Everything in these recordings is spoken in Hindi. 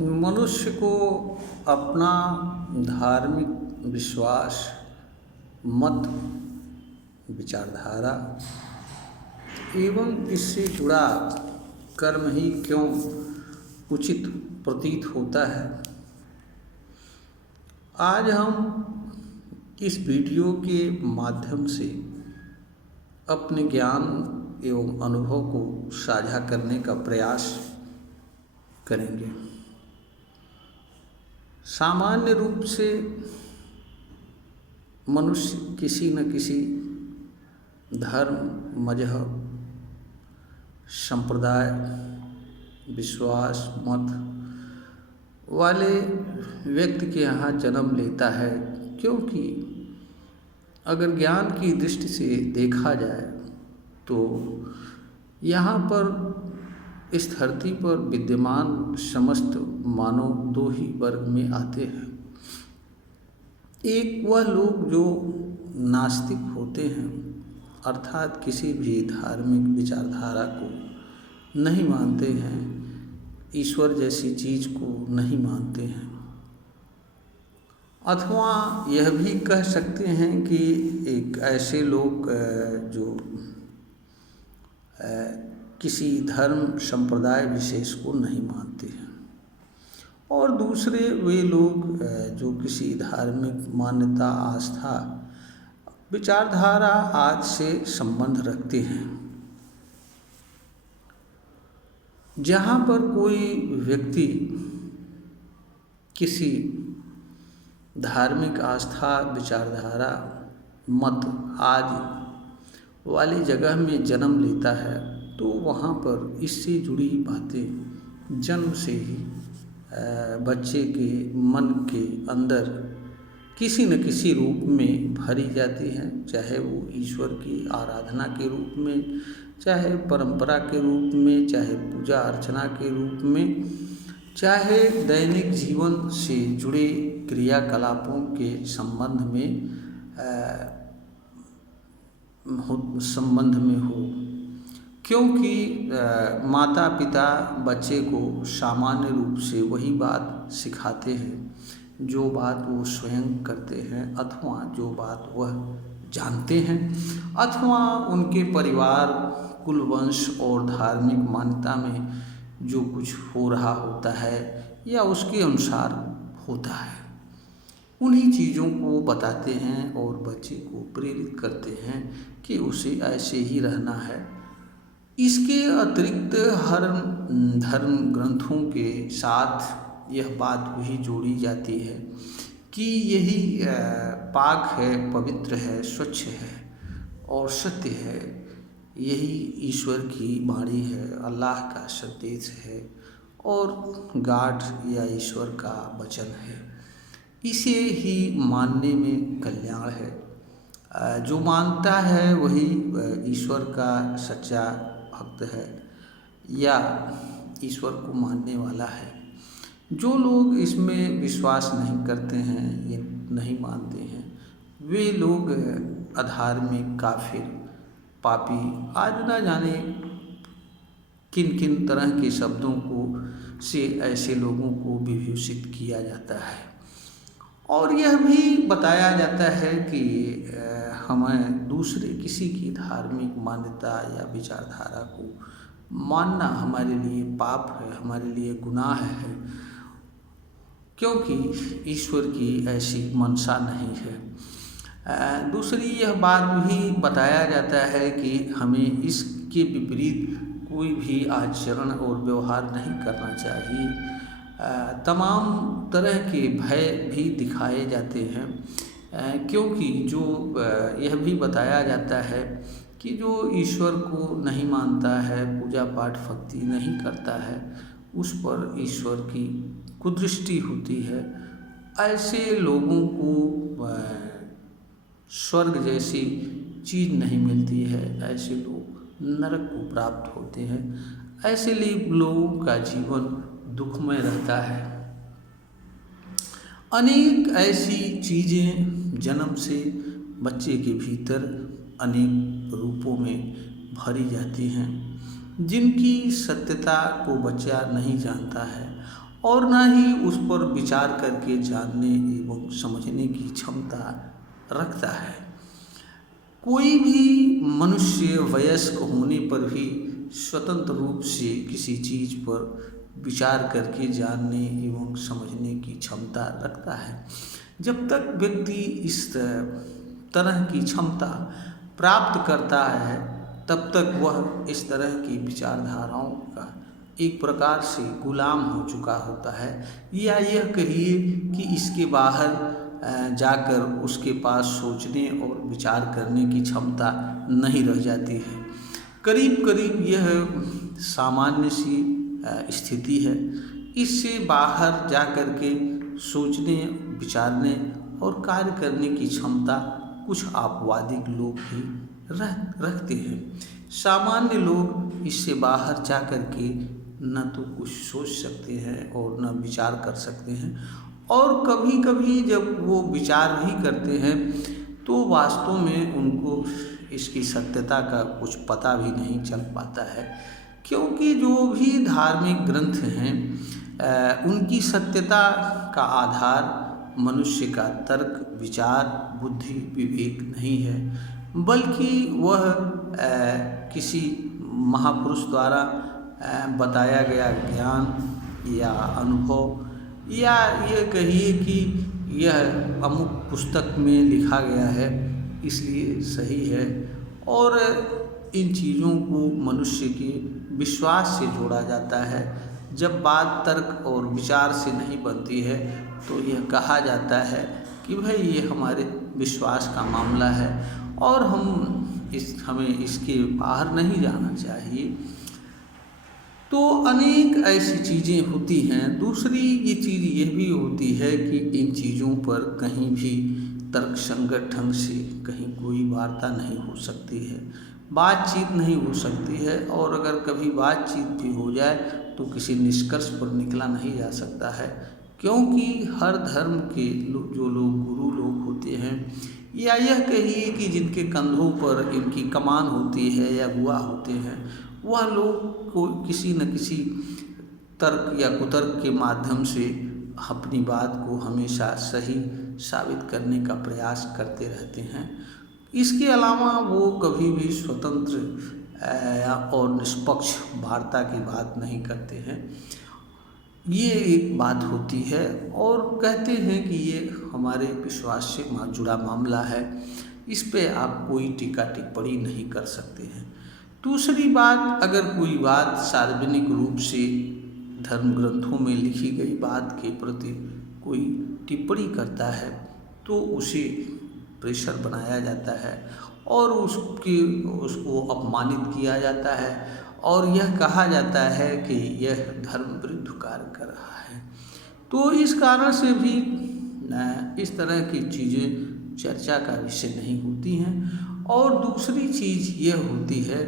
मनुष्य को अपना धार्मिक विश्वास, मत, विचारधारा एवं इससे जुड़ा कर्म ही क्यों उचित प्रतीत होता है। आज हम इस वीडियो के माध्यम से अपने ज्ञान एवं अनुभव को साझा करने का प्रयास करेंगे। सामान्य रूप से मनुष्य किसी न किसी धर्म, मजहब, संप्रदाय, विश्वास, मत वाले व्यक्ति के यहाँ जन्म लेता है, क्योंकि अगर ज्ञान की दृष्टि से देखा जाए तो यहाँ पर इस धरती पर विद्यमान समस्त मानव दो ही वर्ग में आते हैं। एक वह लोग जो नास्तिक होते हैं, अर्थात किसी भी धार्मिक विचारधारा को नहीं मानते हैं, ईश्वर जैसी चीज़ को नहीं मानते हैं, अथवा यह भी कह सकते हैं कि एक ऐसे लोग जो किसी धर्म संप्रदाय विशेष को नहीं मानते हैं, और दूसरे वे लोग जो किसी धार्मिक मान्यता, आस्था, विचारधारा आदि से संबंध रखते हैं। जहाँ पर कोई व्यक्ति किसी धार्मिक आस्था, विचारधारा, मत आदि वाली जगह में जन्म लेता है तो वहाँ पर इससे जुड़ी बातें जन्म से ही बच्चे के मन के अंदर किसी न किसी रूप में भरी जाती हैं, चाहे वो ईश्वर की आराधना के रूप में, चाहे परंपरा के रूप में, चाहे पूजा अर्चना के रूप में, चाहे दैनिक जीवन से जुड़े क्रियाकलापों के संबंध में हो। क्योंकि माता पिता बच्चे को सामान्य रूप से वही बात सिखाते हैं जो बात वो स्वयं करते हैं, अथवा जो बात वह जानते हैं, अथवा उनके परिवार, कुल वंश और धार्मिक मान्यता में जो कुछ हो रहा होता है या उसके अनुसार होता है, उन्हीं चीज़ों को बताते हैं और बच्चे को प्रेरित करते हैं कि उसे ऐसे ही रहना है। इसके अतिरिक्त हर धर्म ग्रंथों के साथ यह बात भी जोड़ी जाती है कि यही पाक है, पवित्र है, स्वच्छ है और सत्य है, यही ईश्वर की वाणी है, अल्लाह का संदेश है और गॉड या ईश्वर का वचन है। इसे ही मानने में कल्याण है। जो मानता है वही ईश्वर का सच्चा भक्त है या ईश्वर को मानने वाला है। जो लोग इसमें विश्वास नहीं करते हैं, ये नहीं मानते हैं, वे लोग अधार्मिक, काफिर, पापी, आज ना जाने किन किन तरह के शब्दों को से ऐसे लोगों को विभूषित किया जाता है। और यह भी बताया जाता है कि हमें दूसरे किसी की धार्मिक मान्यता या विचारधारा को मानना हमारे लिए पाप है, हमारे लिए गुनाह है, क्योंकि ईश्वर की ऐसी मंशा नहीं है। दूसरी यह बात भी बताया जाता है कि हमें इसके विपरीत कोई भी आचरण और व्यवहार नहीं करना चाहिए। तमाम तरह के भय भी दिखाए जाते हैं, क्योंकि जो यह भी बताया जाता है कि जो ईश्वर को नहीं मानता है, पूजा पाठ भक्ति नहीं करता है, उस पर ईश्वर की कुदृष्टि होती है। ऐसे लोगों को स्वर्ग जैसी चीज़ नहीं मिलती है, ऐसे लोग नरक को प्राप्त होते हैं, ऐसे लोगों का जीवन दुखमय रहता है। अनेक ऐसी चीज़ें जन्म से बच्चे के भीतर अनेक रूपों में भरी जाती हैं, जिनकी सत्यता को बच्चा नहीं जानता है और न ही उस पर विचार करके जानने एवं समझने की क्षमता रखता है। कोई भी मनुष्य वयस्क होने पर भी स्वतंत्र रूप से किसी चीज़ पर विचार करके जानने एवं समझने की क्षमता रखता है। जब तक व्यक्ति इस तरह की क्षमता प्राप्त करता है तब तक वह इस तरह की विचारधाराओं का एक प्रकार से गुलाम हो चुका होता है, या यह कहिए कि इसके बाहर जाकर उसके पास सोचने और विचार करने की क्षमता नहीं रह जाती है। करीब करीब यह सामान्य सी स्थिति है। इससे बाहर जा कर के सोचने, विचारने और कार्य करने की क्षमता कुछ आपवादिक लोग भी रखते हैं। सामान्य लोग इससे बाहर जा कर के न तो कुछ सोच सकते हैं और न विचार कर सकते हैं, और कभी कभी जब वो विचार भी करते हैं तो वास्तव में उनको इसकी सत्यता का कुछ पता भी नहीं चल पाता है, क्योंकि जो भी धार्मिक ग्रंथ हैं उनकी सत्यता का आधार मनुष्य का तर्क, विचार, बुद्धि, विवेक नहीं है, बल्कि वह किसी महापुरुष द्वारा बताया गया ज्ञान या अनुभव, या ये कहिए कि यह अमुक पुस्तक में लिखा गया है इसलिए सही है। और इन चीज़ों को मनुष्य के विश्वास से जोड़ा जाता है। जब बात तर्क और विचार से नहीं बनती है तो यह कहा जाता है कि भाई ये हमारे विश्वास का मामला है और हमें इसके बाहर नहीं जाना चाहिए। तो अनेक ऐसी चीज़ें होती हैं। दूसरी ये चीज़ ये भी होती है कि इन चीज़ों पर कहीं भी तर्कसंगत ढंग से कहीं कोई वार्ता नहीं हो सकती है, बातचीत नहीं हो सकती है, और अगर कभी बातचीत भी हो जाए तो किसी निष्कर्ष पर निकला नहीं जा सकता है, क्योंकि हर धर्म के जो लोग गुरु लोग होते हैं, या यह कहिए कि जिनके कंधों पर इनकी कमान होती है या गुआ होते हैं, वह लोग को किसी न किसी तर्क या कुतर्क के माध्यम से अपनी बात को हमेशा सही साबित करने का प्रयास करते रहते हैं। इसके अलावा वो कभी भी स्वतंत्र और निष्पक्ष वार्ता की बात नहीं करते हैं। ये एक बात होती है, और कहते हैं कि ये हमारे विश्वास से जुड़ा मामला है, इस पे आप कोई टीका टिप्पणी नहीं कर सकते हैं। दूसरी बात, अगर कोई बात सार्वजनिक रूप से धर्म ग्रंथों में लिखी गई बात के प्रति कोई टिप्पणी करता है तो उसे प्रेशर बनाया जाता है और उसको अपमानित किया जाता है, और यह कहा जाता है कि यह धर्म विरुद्ध कार्य कर रहा है। तो इस कारण से भी इस तरह की चीज़ें चर्चा का विषय नहीं होती हैं। और दूसरी चीज़ यह होती है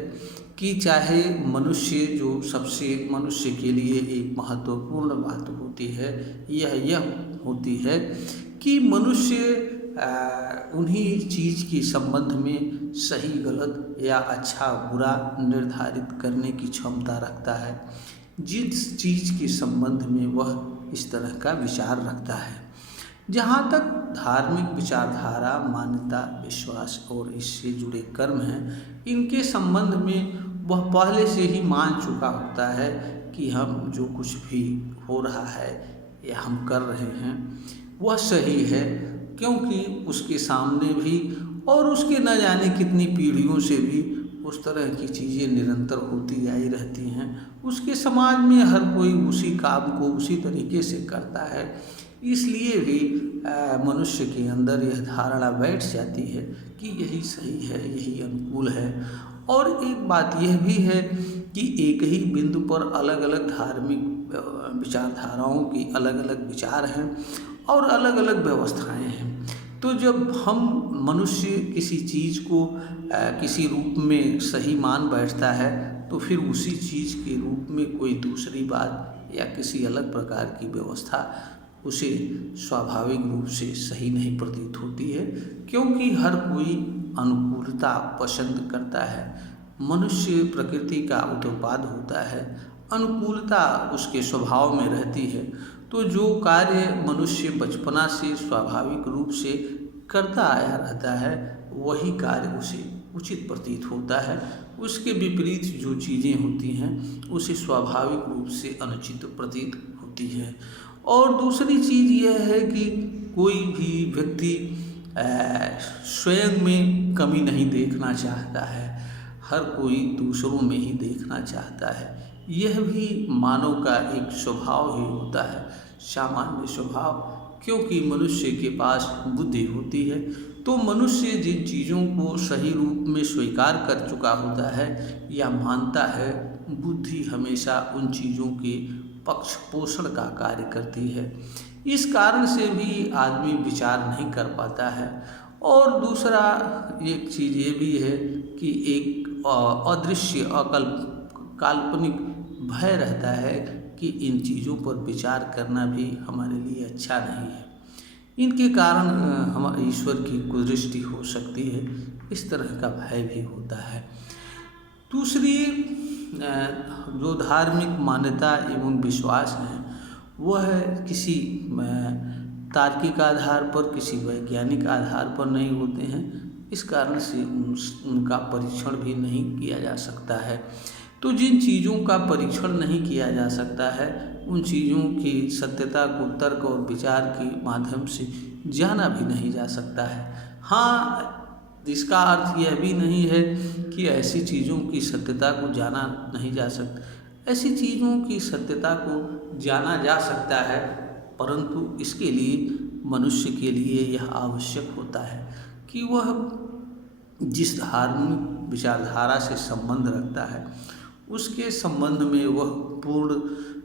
कि चाहे मनुष्य, जो सबसे मनुष्य के लिए एक महत्वपूर्ण बात होती है, यह होती है कि मनुष्य उन्हीं चीज़ के संबंध में सही गलत या अच्छा बुरा निर्धारित करने की क्षमता रखता है जिस चीज़ के संबंध में वह इस तरह का विचार रखता है। जहाँ तक धार्मिक विचारधारा, मान्यता, विश्वास और इससे जुड़े कर्म हैं, इनके संबंध में वह पहले से ही मान चुका होता है कि हम जो कुछ भी हो रहा है या हम कर रहे हैं वह सही है, क्योंकि उसके सामने भी और उसके न जाने कितनी पीढ़ियों से भी उस तरह की चीज़ें निरंतर होती आई रहती हैं। उसके समाज में हर कोई उसी काम को उसी तरीके से करता है, इसलिए भी मनुष्य के अंदर यह धारणा बैठ जाती है कि यही सही है, यही अनुकूल है। और एक बात यह भी है कि एक ही बिंदु पर अलग अलग धार्मिक विचारधाराओं की अलग अलग विचार हैं और अलग अलग व्यवस्थाएं हैं। तो जब हम मनुष्य किसी चीज़ को किसी रूप में सही मान बैठता है तो फिर उसी चीज़ के रूप में कोई दूसरी बात या किसी अलग प्रकार की व्यवस्था उसे स्वाभाविक रूप से सही नहीं प्रतीत होती है, क्योंकि हर कोई अनुकूलता पसंद करता है। मनुष्य प्रकृति का उत्पाद होता है, अनुकूलता उसके स्वभाव में रहती है, तो जो कार्य मनुष्य बचपना से स्वाभाविक रूप से करता आया रहता है वही कार्य उसे उचित प्रतीत होता है। उसके विपरीत जो चीज़ें होती हैं उसे स्वाभाविक रूप से अनुचित प्रतीत होती है। और दूसरी चीज़ यह है कि कोई भी व्यक्ति स्वयं में कमी नहीं देखना चाहता है, हर कोई दूसरों में ही देखना चाहता है। यह भी मानव का एक स्वभाव ही होता है, सामान्य स्वभाव, क्योंकि मनुष्य के पास बुद्धि होती है। तो मनुष्य जिन चीज़ों को सही रूप में स्वीकार कर चुका होता है या मानता है, बुद्धि हमेशा उन चीज़ों के पक्ष पोषण का कार्य करती है। इस कारण से भी आदमी विचार नहीं कर पाता है। और दूसरा एक चीज़ ये भी है कि एक अदृश्य काल्पनिक भय रहता है कि इन चीज़ों पर विचार करना भी हमारे लिए अच्छा नहीं है। इनके कारण हमारे ईश्वर की कुदृष्टि हो सकती है, इस तरह का भय भी होता है। दूसरी जो धार्मिक मान्यता एवं विश्वास हैं वह किसी तार्किक आधार पर, किसी वैज्ञानिक आधार पर नहीं होते हैं। इस कारण से उनका परीक्षण भी नहीं किया जा सकता है। तो जिन चीज़ों का परीक्षण नहीं किया जा सकता है उन चीज़ों की सत्यता को तर्क और विचार के माध्यम से जाना भी नहीं जा सकता है। हाँ, इसका अर्थ यह भी नहीं है कि ऐसी चीज़ों की सत्यता को जाना नहीं जा सकता। ऐसी चीज़ों की सत्यता को जाना जा सकता है, परंतु इसके लिए मनुष्य के लिए यह आवश्यक होता है कि वह जिस धार्मिक विचारधारा से संबंध रखता है उसके संबंध में वह पूर्ण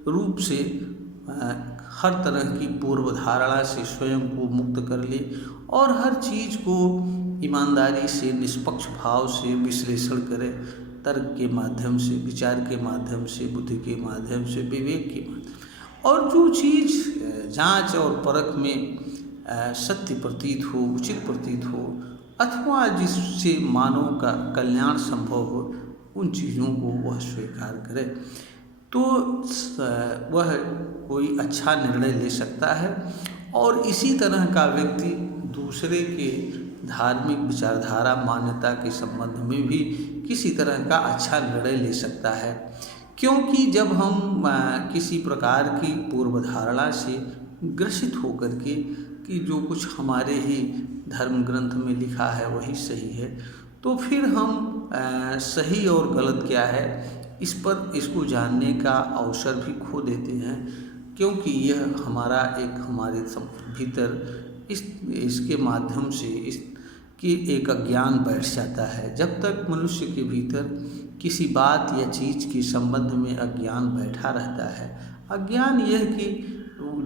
रूप से हर तरह की पूर्व धारणा से स्वयं को मुक्त कर ले और हर चीज़ को ईमानदारी से, निष्पक्ष भाव से विश्लेषण करे, तर्क के माध्यम से, विचार के माध्यम से, बुद्धि के माध्यम से, विवेक के माध्यम। और जो चीज़ जांच और परख में सत्य प्रतीत हो, उचित प्रतीत हो, अथवा जिससे मानव का कल्याण संभव हो, उन चीज़ों को वह स्वीकार करे तो वह कोई अच्छा निर्णय ले सकता है। और इसी तरह का व्यक्ति दूसरे के धार्मिक विचारधारा मान्यता के संबंध में भी किसी तरह का अच्छा निर्णय ले सकता है, क्योंकि जब हम किसी प्रकार की पूर्व धारणा से ग्रसित होकर के कि जो कुछ हमारे ही धर्म ग्रंथ में लिखा है वही सही है, तो फिर हम सही और गलत क्या है इसको जानने का अवसर भी खो देते हैं, क्योंकि यह हमारा हमारे भीतर इसके माध्यम से इसकी एक अज्ञान बैठ जाता है। जब तक मनुष्य के भीतर किसी बात या चीज़ के संबंध में अज्ञान बैठा रहता है, अज्ञान यह कि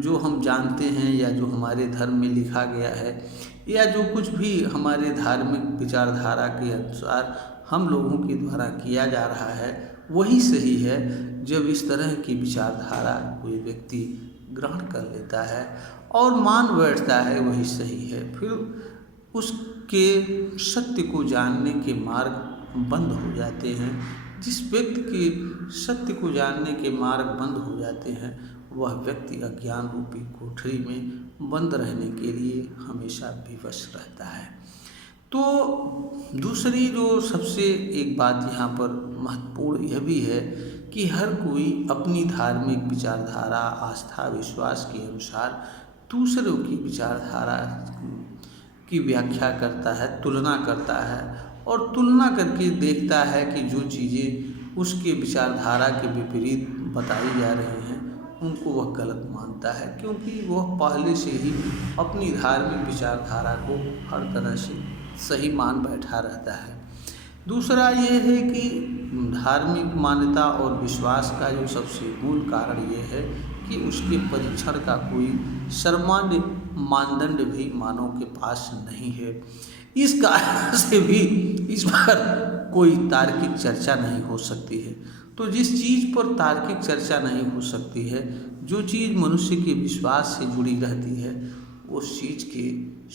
जो हम जानते हैं या जो हमारे धर्म में लिखा गया है या जो कुछ भी हमारे धार्मिक विचारधारा के अनुसार हम लोगों के द्वारा किया जा रहा है वही सही है। जब इस तरह की विचारधारा कोई व्यक्ति ग्रहण कर लेता है और मान बैठता है वही सही है, फिर उसके सत्य को जानने के मार्ग बंद हो जाते हैं। जिस व्यक्ति के सत्य को जानने के मार्ग बंद हो जाते हैं वह व्यक्ति अज्ञान रूपी कोठरी में बंद रहने के लिए हमेशा विवश रहता है। तो दूसरी जो सबसे एक बात यहाँ पर महत्वपूर्ण यह भी है कि हर कोई अपनी धार्मिक विचारधारा, आस्था, विश्वास के अनुसार दूसरों की विचारधारा की व्याख्या करता है, तुलना करता है और तुलना करके देखता है कि जो चीज़ें उसके विचारधारा के विपरीत बताई जा रही हैं उनको वह गलत मानता है, क्योंकि वह पहले से ही अपनी धार्मिक विचारधारा को हर तरह से सही मान बैठा रहता है। दूसरा ये है कि धार्मिक मान्यता और विश्वास का जो सबसे मूल कारण ये है कि उसके परीक्षण का कोई सर्वमान्य मानदंड भी मानव के पास नहीं है। इस कारण से भी इस पर कोई तार्किक चर्चा नहीं हो सकती है। तो जिस चीज़ पर तार्किक चर्चा नहीं हो सकती है, जो चीज़ मनुष्य के विश्वास से जुड़ी रहती है, उस चीज़ के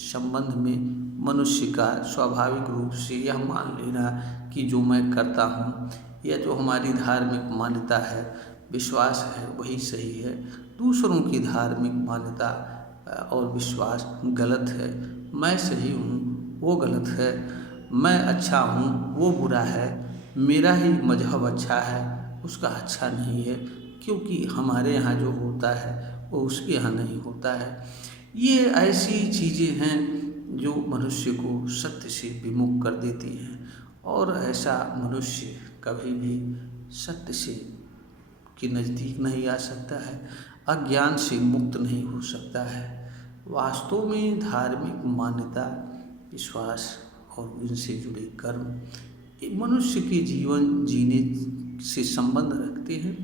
संबंध में मनुष्य का स्वाभाविक रूप से यह मान लेना कि जो मैं करता हूँ या जो हमारी धार्मिक मान्यता है विश्वास है वही सही है, दूसरों की धार्मिक मान्यता और विश्वास गलत है, मैं सही हूँ वो गलत है, मैं अच्छा हूँ वो बुरा है, मेरा ही मजहब अच्छा है उसका अच्छा नहीं है, क्योंकि हमारे यहाँ जो होता है वो उसके यहाँ नहीं होता है। ये ऐसी चीज़ें हैं जो मनुष्य को सत्य से विमुख कर देती हैं, और ऐसा मनुष्य कभी भी सत्य से के नज़दीक नहीं आ सकता है, अज्ञान से मुक्त नहीं हो सकता है। वास्तव में धार्मिक मान्यता, विश्वास और इनसे जुड़े कर्म ये मनुष्य के जीवन जीने से संबंध रखते हैं।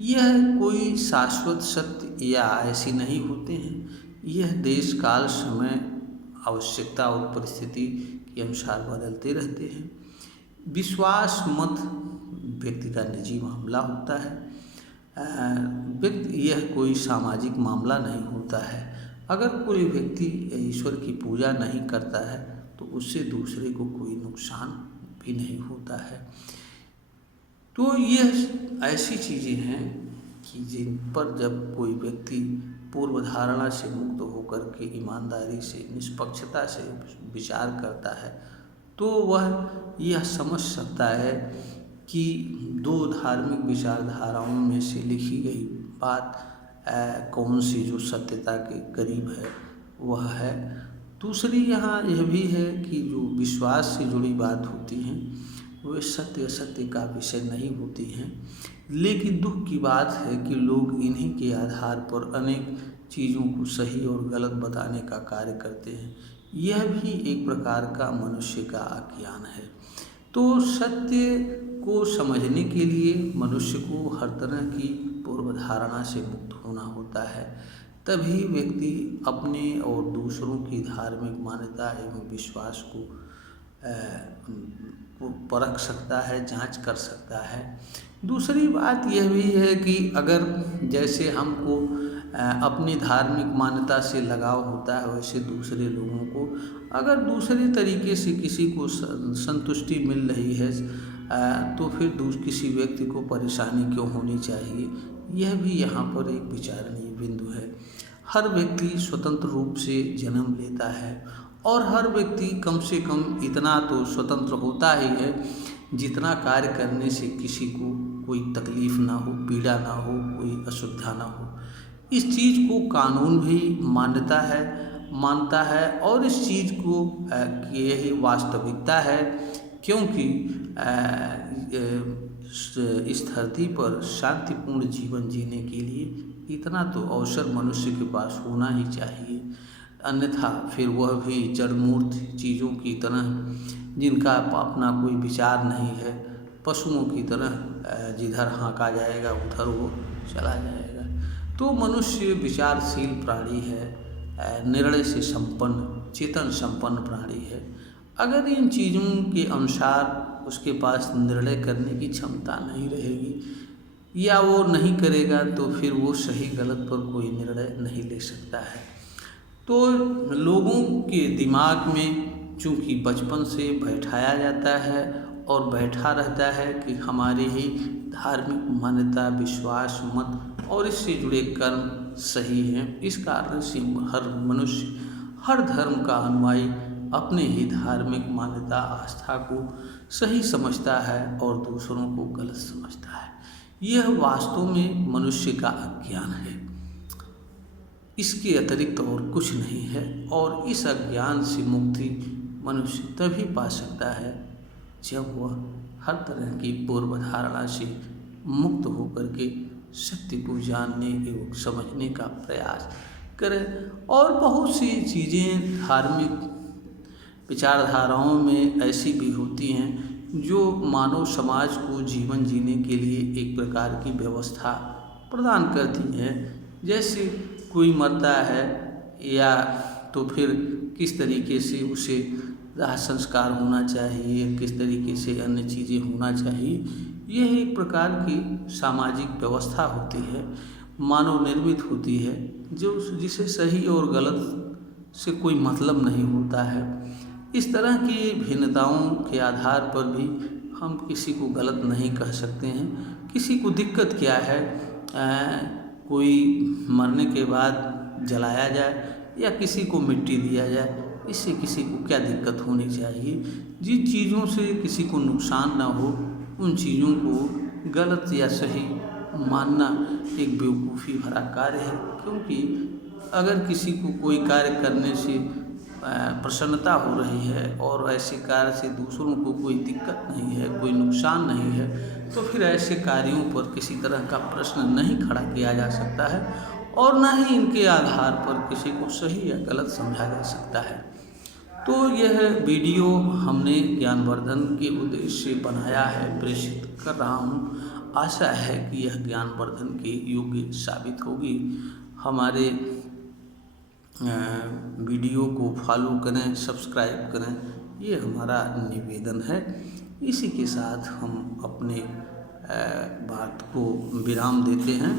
यह कोई शाश्वत सत्य या ऐसी नहीं होते हैं, यह देश काल समय आवश्यकता और परिस्थिति के अनुसार बदलते रहते हैं। विश्वास मत व्यक्ति का निजी मामला होता है, व्यक्ति यह कोई सामाजिक मामला नहीं होता है। अगर कोई व्यक्ति ईश्वर की पूजा नहीं करता है तो उससे दूसरे को कोई नुकसान भी नहीं होता है। तो यह ऐसी चीज़ें हैं कि जिन पर जब कोई व्यक्ति पूर्व धारणा से मुक्त होकर के ईमानदारी से, निष्पक्षता से विचार करता है तो वह यह समझ सकता है कि दो धार्मिक विचारधाराओं में से लिखी गई बात कौन सी जो सत्यता के करीब है वह है। दूसरी यहाँ यह भी है कि जो विश्वास से जुड़ी बात होती हैं वे सत्य असत्य का विषय नहीं होती हैं, लेकिन दुख की बात है कि लोग इन्हीं के आधार पर अनेक चीज़ों को सही और गलत बताने का कार्य करते हैं। यह भी एक प्रकार का मनुष्य का अज्ञान है। तो सत्य को समझने के लिए मनुष्य को हर तरह की पूर्व धारणा से मुक्त होना होता है, तभी व्यक्ति अपने और दूसरों की धार्मिक मान्यता एवं विश्वास को परख सकता है, जांच कर सकता है। दूसरी बात यह भी है कि अगर जैसे हमको अपनी धार्मिक मान्यता से लगाव होता है, वैसे दूसरे लोगों को अगर दूसरे तरीके से किसी को संतुष्टि मिल रही है तो फिर किसी व्यक्ति को परेशानी क्यों होनी चाहिए, यह भी यहाँ पर एक विचारणीय बिंदु है। हर व्यक्ति स्वतंत्र रूप से जन्म लेता है और हर व्यक्ति कम से कम इतना तो स्वतंत्र होता ही है जितना कार्य करने से किसी को कोई तकलीफ ना हो, पीड़ा ना हो, कोई असुविधा ना हो। इस चीज़ को कानून भी मानता है और इस चीज़ को यही वास्तविकता है, क्योंकि इस धरती पर शांतिपूर्ण जीवन जीने के लिए इतना तो अवसर मनुष्य के पास होना ही चाहिए, अन्यथा फिर वह भी जड़मूर्त चीज़ों की तरह जिनका अपना कोई विचार नहीं है, पशुओं की तरह जिधर हाँका जाएगा उधर वो चला जाएगा। तो मनुष्य विचारशील प्राणी है, निर्णय से संपन्न, चेतन संपन्न प्राणी है। अगर इन चीज़ों के अनुसार उसके पास निर्णय करने की क्षमता नहीं रहेगी या वो नहीं करेगा तो फिर वो सही गलत पर कोई निर्णय नहीं ले सकता है। तो लोगों के दिमाग में चूँकि बचपन से बैठाया जाता है और बैठा रहता है कि हमारी ही धार्मिक मान्यता, विश्वास, मत और इससे जुड़े कर्म सही हैं, इस कारण से हर मनुष्य, हर धर्म का अनुयायी अपने ही धार्मिक मान्यता, आस्था को सही समझता है और दूसरों को गलत समझता है। यह वास्तव में मनुष्य का अज्ञान है, इसके अतिरिक्त और कुछ नहीं है। और इस अज्ञान से मुक्ति मनुष्य तभी पा सकता है जब वह हर तरह की पूर्व धारणा से मुक्त होकर के सत्य को जानने एवं समझने का प्रयास करे। और बहुत सी चीज़ें धार्मिक विचारधाराओं में ऐसी भी होती हैं जो मानव समाज को जीवन जीने के लिए एक प्रकार की व्यवस्था प्रदान करती हैं। जैसे कोई मरता है या तो फिर किस तरीके से उसे दाह संस्कार होना चाहिए, किस तरीके से अन्य चीज़ें होना चाहिए, यह एक प्रकार की सामाजिक व्यवस्था होती है, मानव निर्मित होती है, जो जिसे सही और गलत से कोई मतलब नहीं होता है। इस तरह की भिन्नताओं के आधार पर भी हम किसी को गलत नहीं कह सकते हैं, किसी को दिक्कत क्या है, कोई मरने के बाद जलाया जाए या किसी को मिट्टी दिया जाए, इससे किसी को क्या दिक्कत होनी चाहिए। जिन चीज़ों से किसी को नुकसान ना हो उन चीज़ों को गलत या सही मानना एक बेवकूफ़ी भरा कार्य है। क्योंकि अगर किसी को कोई कार्य करने से प्रसन्नता हो रही है और ऐसे कार्य से दूसरों को कोई दिक्कत नहीं है, कोई नुकसान नहीं है, तो फिर ऐसे कार्यों पर किसी तरह का प्रश्न नहीं खड़ा किया जा सकता है और ना ही इनके आधार पर किसी को सही या गलत समझा जा सकता है। तो यह वीडियो हमने ज्ञानवर्धन के उद्देश्य से बनाया है, प्रेषित कर रहा हूँ। आशा है कि यह ज्ञानवर्धन के योग्य साबित होगी। हमारे वीडियो को फॉलो करें, सब्सक्राइब करें, ये हमारा निवेदन है। इसी के साथ हम अपने बात को विराम देते हैं।